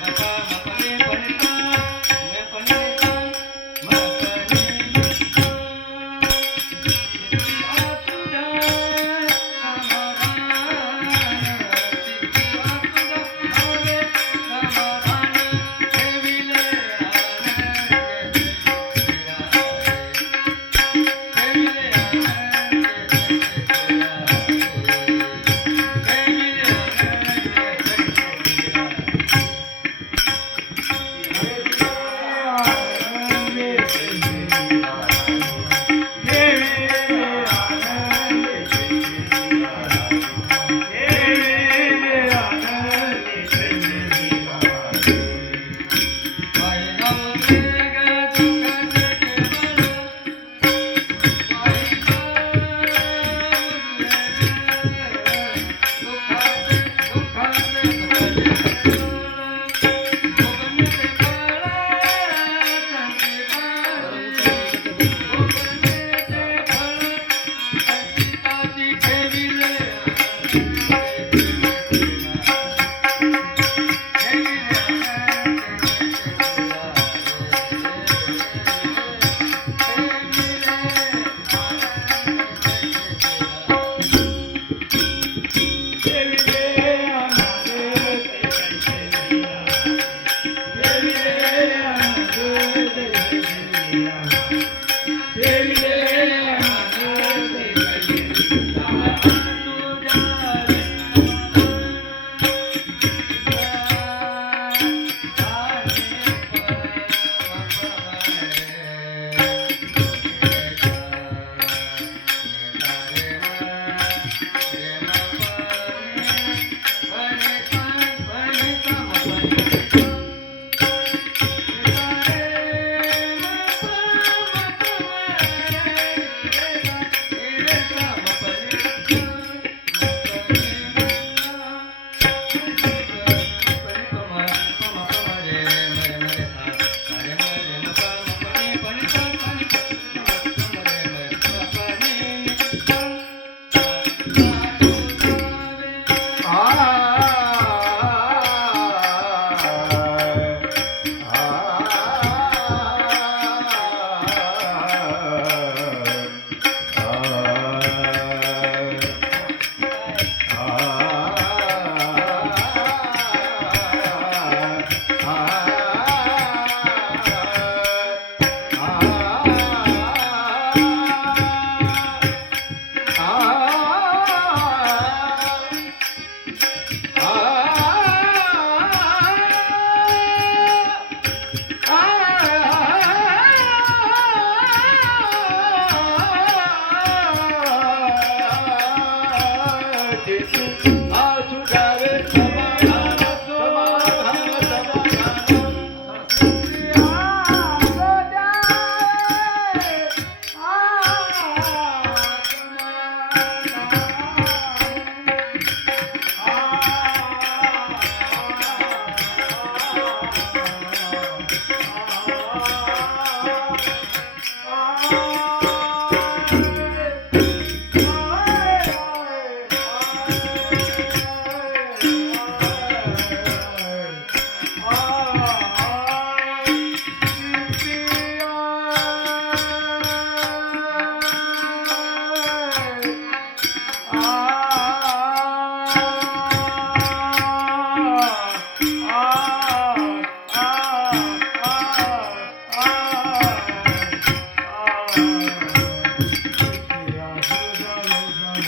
Thank you.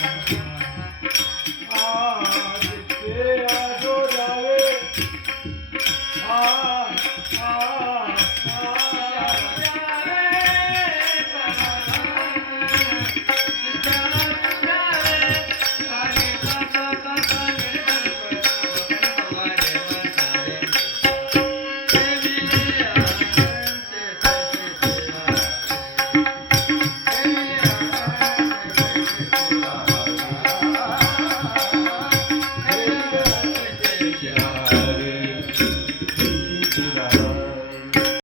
Thank you.